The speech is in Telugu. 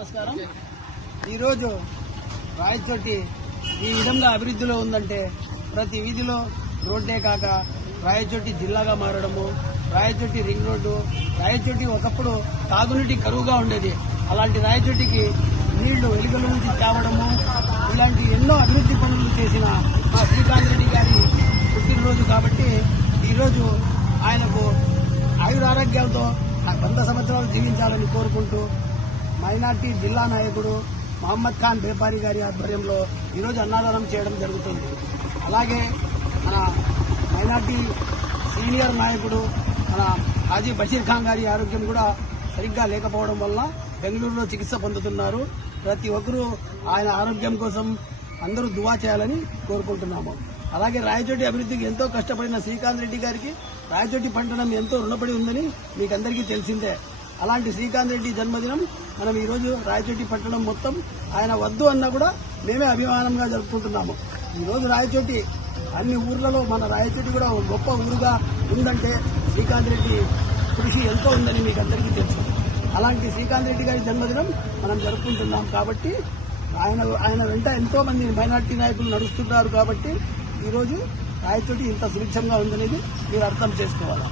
నమస్కారం. ఈరోజు రాయచోటి ఈ విధంగా అభివృద్ధిలో ఉందంటే ప్రతి వీధిలో రోడ్డే కాక రాయచోటి జిల్లాగా మారడము రాయచోటి రింగ్ రోడ్డు రాయచోటి ఒకప్పుడు తాగునీటి కరువుగా ఉండేది. అలాంటి రాయచోటికి నీళ్ళు వెలుగుల నుంచి తేవడము ఇలాంటి ఎన్నో అభివృద్ధి పనులు చేసిన మా శ్రీకాంత్ రెడ్డి గారి పుట్టినరోజు కాబట్టి ఈరోజు ఆయనకు ఆయురారోగ్యాలతో వంద సంవత్సరాలు జీవించాలని కోరుకుంటూ మైనార్టీ జిల్లా నాయకుడు మహమ్మద్ ఖాన్ బేపారి గారి ఆధ్వర్యంలో ఈరోజు అన్నదానం చేయడం జరుగుతుంది. అలాగే మన మైనార్టీ సీనియర్ నాయకుడు మన హాజీ బషీర్ ఖాన్ గారి ఆరోగ్యం కూడా సరిగ్గా లేకపోవడం వల్ల బెంగళూరులో చికిత్స పొందుతున్నారు. ప్రతి ఒక్కరూ ఆయన ఆరోగ్యం కోసం అందరూ దువా చేయాలని కోరుకుంటున్నాము. అలాగే రాయచోటి అభివృద్ధికి ఎంతో కష్టపడిన శ్రీకాంత్ రెడ్డి గారికి రాయచోటి పట్టణం ఎంతో రుణపడి ఉందని మీకందరికీ తెలిసిందే. అలాంటి శ్రీకాంత్ రెడ్డి జన్మదినం మనం ఈ రోజు రాయచోటి పట్టణం మొత్తం ఆయన వద్దు అన్నా కూడా మేమే అభిమానంగా జరుపుకుంటున్నాము. ఈ రోజు రాయచోటి అన్ని ఊర్లలో మన రాయచోటి కూడా గొప్ప ఊరుగా ఉందంటే శ్రీకాంత్ రెడ్డి కృషి ఎంతో ఉందని మీకు అందరికీ తెలుసు. అలాంటి శ్రీకాంత్ రెడ్డి గారి జన్మదినం మనం జరుపుకుంటున్నాం కాబట్టి ఆయన ఆయన వెంట ఎంతో మంది మైనార్టీ నాయకులు నడుస్తున్నారు కాబట్టి ఈరోజు రాయచోటి ఇంత సుభిక్షంగా ఉందనేది మీరు అర్థం చేసుకోవాలి.